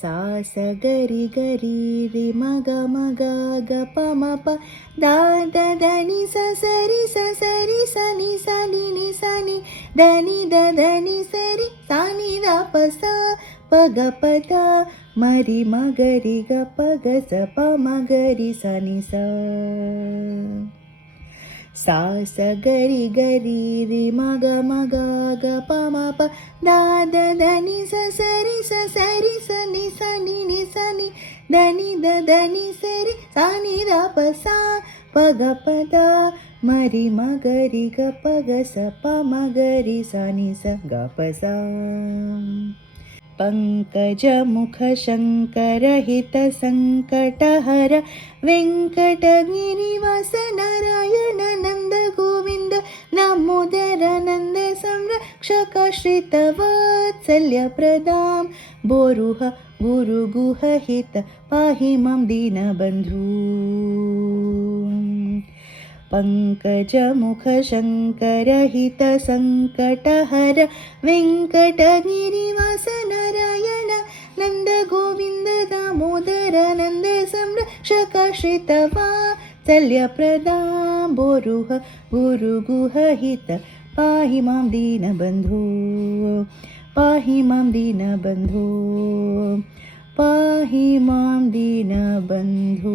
सा स गरि गरि रि मग मग ग प म प दा द ದ ನಿ ಸ ಸರಿ ಸ ಸರಿ ಸ ನಿ ಸ ನಿ ನಿ ಸ ನಿ ದ ನಿ ದ ದ ನಿ ಸರಿ ಸ ನಿ ದ ಪ ಸ ಪ ಗ ಪ ದ ಮ ರಿ ಮ ಗ ರಿ ಗ ಪ ಗ ಸ ಪ ಮ ಗ ರಿ ಸ ನಿ ಸ सा स गरि गरि रि मग मग ग प म प दा ದ ದ ನಿ ಸ ಸರಿ ಸ ಸರಿ ಸ ನಿ ಸ ನಿ ನಿ ಸ ನಿ ದ ನಿ ದ ದ ನಿ ಸರಿ ಸ ನಿ ದ ಪ ಸ ಪ ಗ ಪ ದ ಮ ರಿ ಮ ಗ ರಿ ಗ ಪ ಗ ಸ ಪ ಮ ಗ ರಿ ಸ ನಿ ಸ ಗ ಪ ಸ पङ्कजमुखशङ्करहितसङ्कटहर वेङ्कटगिरिवास नारायण नन्द गोविन्द दामोदर नन्द संरक्षक श्रितवात्सल्यप्रदां बोरुह गुरुगुहहित पाहि मां दीनबन्धु पङ्कजमुखशङ्करहितसङ्कटहर वेङ्कटगिरिवास नारायण नन्द गोविन्द दामोदर नन्द संरक्षक श्रितवात्सल्यप्रदां बोरुह गुरुगुहहित पाहि मां दीनबन्धो पाहि मां दीनबन्धो पाहि मां दीनबन्धो।